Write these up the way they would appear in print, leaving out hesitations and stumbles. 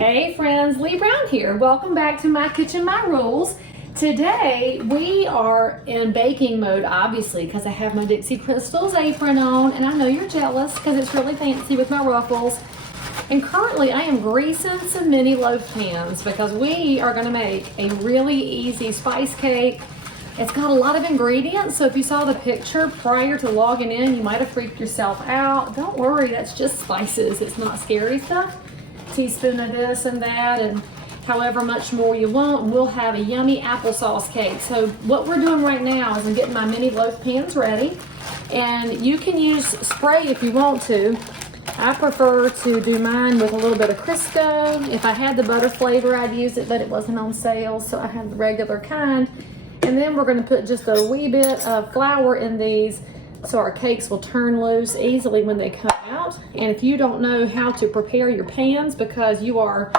Hey friends, Leigh Brown here. Welcome back to My Kitchen, My Rules. Today we are in baking mode, obviously, because I have my Dixie Crystals apron on, and I know you're jealous because it's really fancy with my ruffles. And currently I am greasing some mini loaf pans because we are going to make a really easy spice cake. It's got a lot of ingredients, so if you saw the picture prior to logging in, you might have freaked yourself out. Don't worry, that's just spices. It's not scary stuff. Teaspoon of this and that, and however much more you want. We'll have a yummy applesauce cake. So what we're doing right now is I'm getting my mini loaf pans ready, and you can use spray if you want to. I prefer to do mine with a little bit of Crisco. If I had the butter flavor, I'd use it, but it wasn't on sale, so I had the regular kind. And then we're going to put just a wee bit of flour in these so our cakes will turn loose easily when they come out. And if you don't know how to prepare your pans because you are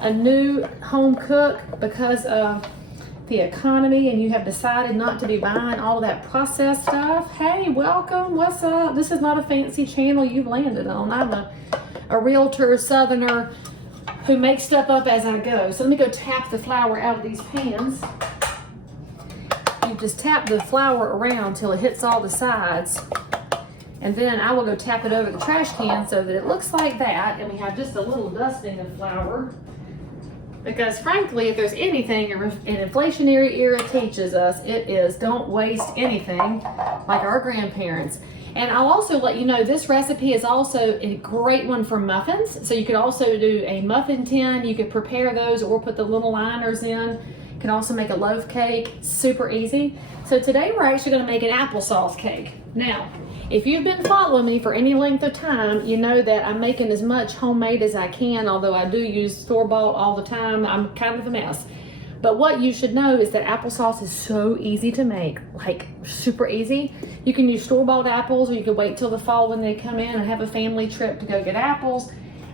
a new home cook because of the economy and you have decided not to be buying all of that processed stuff, hey, welcome, what's up? This is not a fancy channel you've landed on. I'm a realtor, southerner who makes stuff up as I go. So let me go tap the flour out of these pans. You just tap the flour around till it hits all the sides, and then I will go tap it over the trash can so that it looks like that, and we have just a little dusting of flour, because frankly, if there's anything an inflationary era teaches us, it is don't waste anything, like our grandparents. And I'll also let you know this recipe is also a great one for muffins, so you could also do a muffin tin. You could prepare those or put the little liners in. You can also make a loaf cake, super easy. So today we're actually going to make an applesauce cake. Now, if you've been following me for any length of time, you know that I'm making as much homemade as I can, although I do use store-bought all the time. I'm kind of a mess. But what you should know is that applesauce is so easy to make, like super easy. You can use store-bought apples, or you can wait till the fall when they come in and have a family trip to go get apples.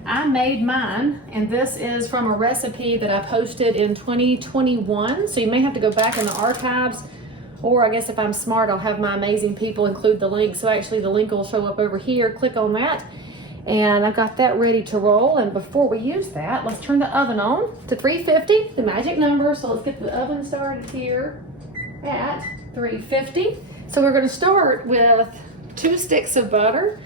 I made mine, and this is from a recipe that I posted in 2021, so you may have to go back in the archives, or I guess if I'm smart, I'll have my amazing people include the link, so actually the link will show up over here. Click on that, and I've got that ready to roll. And before we use that, let's turn the oven on to 350, the magic number. So let's get the oven started here at 350. So we're going to start with 2 sticks of butter.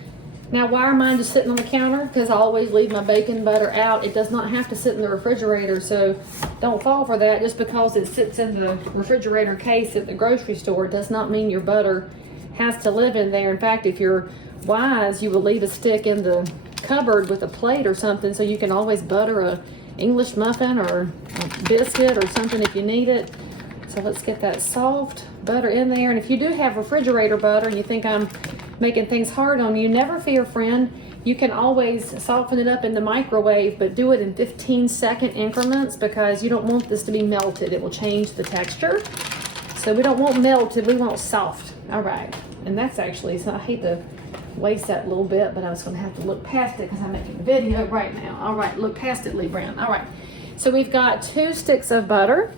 Now, why are mine just sitting on the counter? Because I always leave my baking butter out. It does not have to sit in the refrigerator, so don't fall for that. Just because it sits in the refrigerator case at the grocery store does not mean your butter has to live in there. In fact, if you're wise, you will leave a stick in the cupboard with a plate or something so you can always butter a English muffin or a biscuit or something if you need it. So let's get that soft butter in there. And if you do have refrigerator butter and you think I'm making things hard on you, never fear, friend. You can always soften it up in the microwave, but do it in 15-second increments because you don't want this to be melted. It will change the texture. So we don't want melted, we want soft. All right, and that's actually, so I hate to waste that little bit, but I was gonna have to look past it because I'm making a video right now. All right, look past it, Leigh Brown. All right, so we've got 2 sticks of butter,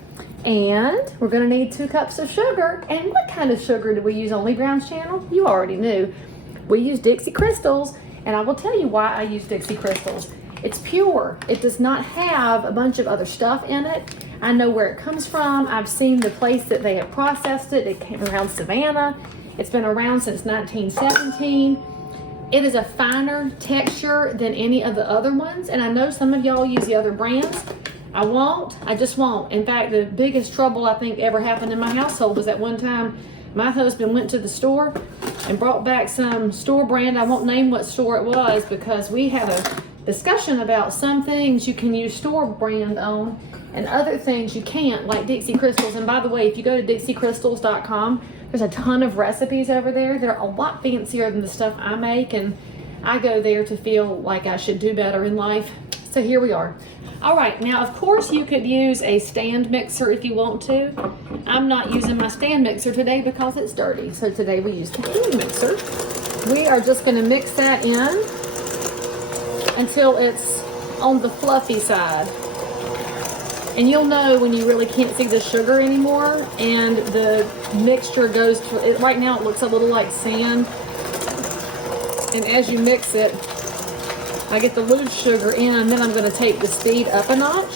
and we're gonna need 2 cups of sugar. And what kind of sugar do we use on Leigh Brown's channel? You already knew. We use Dixie Crystals, and I will tell you why I use Dixie Crystals. It's pure. It does not have a bunch of other stuff in it. I know where it comes from. I've seen the place that they have processed it. It came around Savannah. It's been around since 1917. It is a finer texture than any of the other ones, and I know some of y'all use the other brands. I won't. I just won't. In fact, the biggest trouble I think ever happened in my household was that one time my husband went to the store and brought back some store brand. I won't name what store it was because we had a discussion about some things you can use store brand on and other things you can't, like Dixie Crystals. And by the way, if you go to dixiecrystals.com, there's a ton of recipes over there that are a lot fancier than the stuff I make, and I go there to feel like I should do better in life. So here we are. All right, now of course you could use a stand mixer if you want to. I'm not using my stand mixer today because it's dirty. So today we use the hand mixer. We are just gonna mix that in until it's on the fluffy side. And you'll know when you really can't see the sugar anymore and the mixture goes to, right now it looks a little like sand. And as you mix it, I get the loose sugar in, and then I'm going to take the speed up a notch.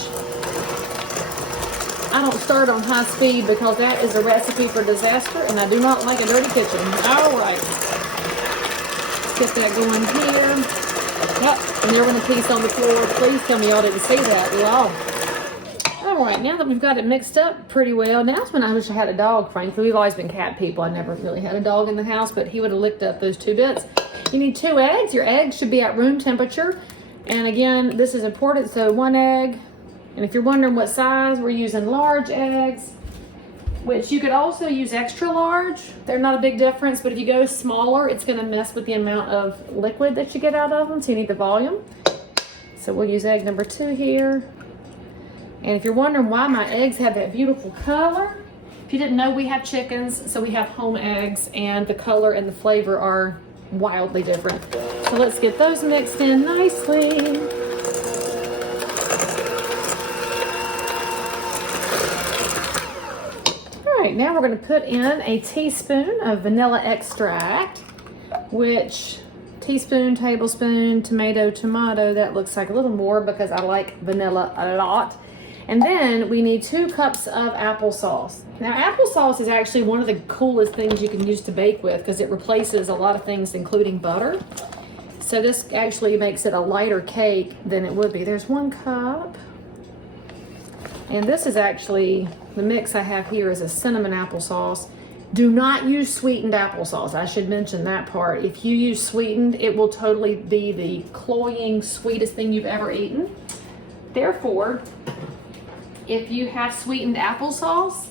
I don't start on high speed because that is a recipe for disaster, and I do not like a dirty kitchen. All right. Get that going here. Yep, and there went a piece on the floor. Please tell me y'all didn't see that, y'all. All right, now that we've got it mixed up pretty well, now's when I wish I had a dog, frankly. We've always been cat people. I never really had a dog in the house, but he would have licked up those 2 bits. You need 2 eggs. Your eggs should be at room temperature. And again, this is important, so 1 egg. And if you're wondering what size, we're using large eggs, which you could also use extra large. They're not a big difference, but if you go smaller, it's gonna mess with the amount of liquid that you get out of them, so you need the volume. So we'll use egg number 2 here. And if you're wondering why my eggs have that beautiful color, if you didn't know, we have chickens, so we have home eggs, and the color and the flavor are wildly different. So let's get those mixed in nicely. All right, now we're going to put in a teaspoon of vanilla extract, which teaspoon, tablespoon, tomato, that looks like a little more because I like vanilla a lot. And then we need 2 cups of applesauce. Now, applesauce is actually one of the coolest things you can use to bake with because it replaces a lot of things, including butter. So this actually makes it a lighter cake than it would be. There's 1 cup. And this is actually, the mix I have here is a cinnamon applesauce. Do not use sweetened applesauce. I should mention that part. If you use sweetened, it will totally be the cloying, sweetest thing you've ever eaten. Therefore, if you have sweetened applesauce,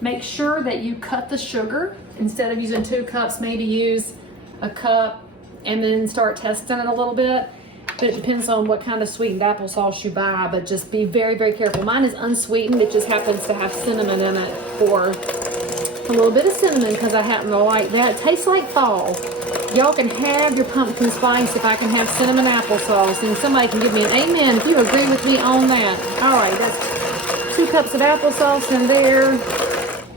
make sure that you cut the sugar. Instead of using 2 cups, maybe use 1 cup and then start testing it a little bit. But it depends on what kind of sweetened applesauce you buy, but just be very, very careful. Mine is unsweetened. It just happens to have cinnamon in it, or a little bit of cinnamon because I happen to like that. It tastes like fall. Y'all can have your pumpkin spice if I can have cinnamon applesauce, and somebody can give me an amen if you agree with me on that. All right, that's 2 cups of applesauce in there.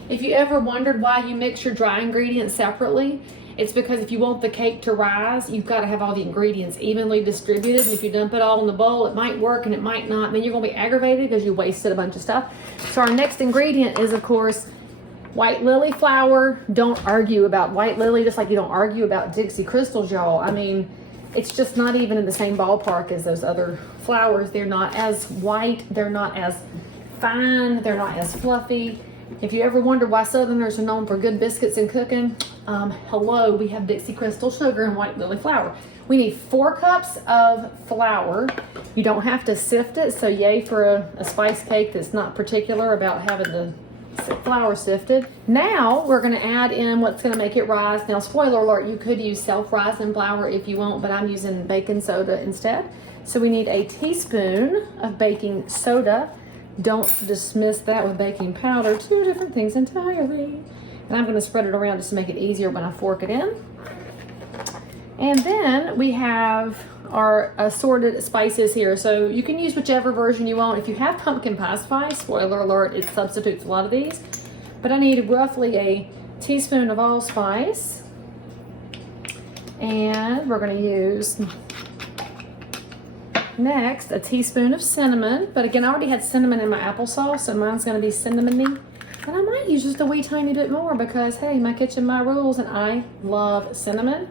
If you ever wondered why you mix your dry ingredients separately, it's because if you want the cake to rise, you've got to have all the ingredients evenly distributed. And if you dump it all in the bowl, it might work and it might not. And then you're going to be aggravated because you wasted a bunch of stuff. So our next ingredient is, of course, white lily flour. Don't argue about white lily, just like you don't argue about Dixie crystals, y'all. I mean, it's just not even in the same ballpark as those other flours. They're not as white. They're not as fine. They're not as fluffy. If you ever wonder why Southerners are known for good biscuits and cooking, hello, we have Dixie crystal sugar and white lily flour. We need 4 cups of flour. You don't have to sift it, so yay for a spice cake that's not particular about having the flour sifted. Now we're going to add in what's going to make it rise. Now, spoiler alert, you could use self-rising flour if you want, but I'm using baking soda instead. So we need a teaspoon of baking soda. Don't dismiss that with baking powder. 2 different things entirely. And I'm going to spread it around just to make it easier when I fork it in. And then we have our assorted spices here. So you can use whichever version you want. If you have pumpkin pie spice, spoiler alert, it substitutes a lot of these. But I need roughly a teaspoon of allspice. And we're going to use next a teaspoon of cinnamon. But again, I already had cinnamon in my applesauce, so mine's going to be cinnamony. And I might use just a wee tiny bit more because, hey, my kitchen, my rules, and I love cinnamon.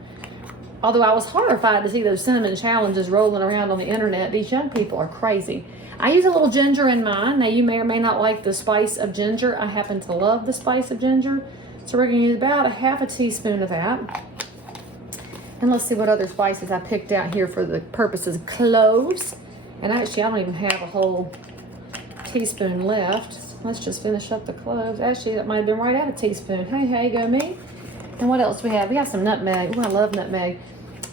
Although I was horrified to see those cinnamon challenges rolling around on the internet. These young people are crazy. I use a little ginger in mine. Now, you may or may not like the spice of ginger. I happen to love the spice of ginger. So we're going to use about 1/2 teaspoon of that. And let's see what other spices I picked out here for the purposes. Cloves. And actually, I don't even have a whole teaspoon left. Let's just finish up the cloves. Actually, that might have been right at a teaspoon. Hey, go me. And what else do we have? We got some nutmeg. Oh, I love nutmeg.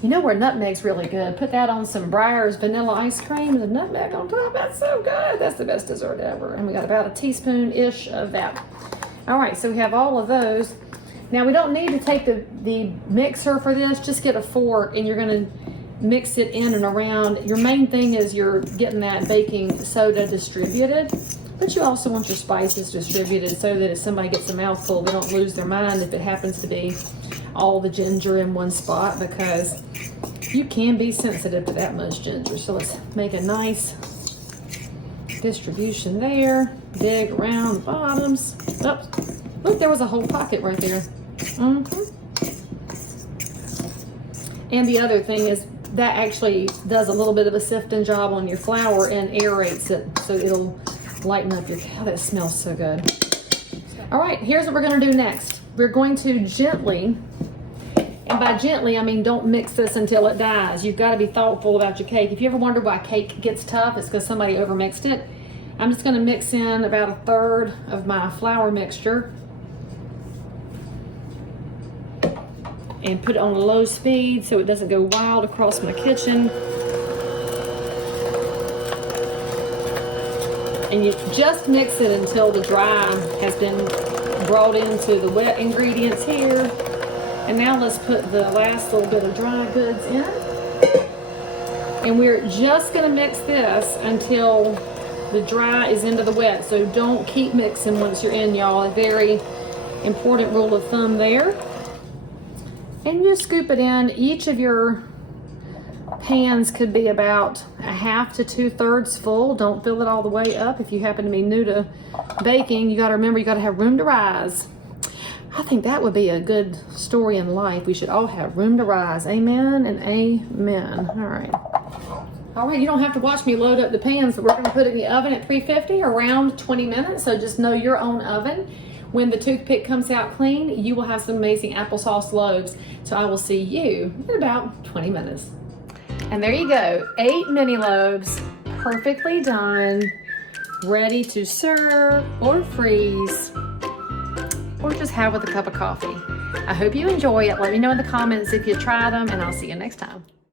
You know where nutmeg's really good? Put that on some Breyer's vanilla ice cream with the nutmeg on top. That's so good. That's the best dessert ever. And we got about a teaspoon-ish of that. All right, so we have all of those. Now, we don't need to take the mixer for this. Just get a fork, and you're going to mix it in and around. Your main thing is you're getting that baking soda distributed. But you also want your spices distributed so that if somebody gets a mouthful, they don't lose their mind if it happens to be all the ginger in one spot because you can be sensitive to that much ginger. So let's make a nice distribution there. Dig around the bottoms. Oops. Look, there was a whole pocket right there. And the other thing is that actually does a little bit of a sifting job on your flour and aerates it, so it'll lighten up your, oh, that smells so good. All right, here's what we're gonna do next. We're going to gently, and by gently, I mean don't mix this until it dies. You've gotta be thoughtful about your cake. If you ever wonder why cake gets tough, it's because somebody overmixed it. I'm just gonna mix in about 1/3 of my flour mixture and put it on a low speed so it doesn't go wild across my kitchen. And you just mix it until the dry has been brought into the wet ingredients here. And now let's put the last little bit of dry goods in. And we're just gonna mix this until the dry is into the wet. So don't keep mixing once you're in, y'all. A very important rule of thumb there. And you scoop it in. Each of your pans could be about 1/2 to 2/3 full. Don't fill it all the way up. If you happen to be new to baking, you gotta remember you gotta have room to rise. I think that would be a good story in life. We should all have room to rise. Amen and amen. All right. All right, you don't have to watch me load up the pans, but we're gonna put it in the oven at 350 around 20 minutes. So just know your own oven. When the toothpick comes out clean, you will have some amazing applesauce loaves. So I will see you in about 20 minutes. And there you go, 8 mini loaves, perfectly done, ready to serve or freeze, or just have with a cup of coffee. I hope you enjoy it. Let me know in the comments if you try them, and I'll see you next time.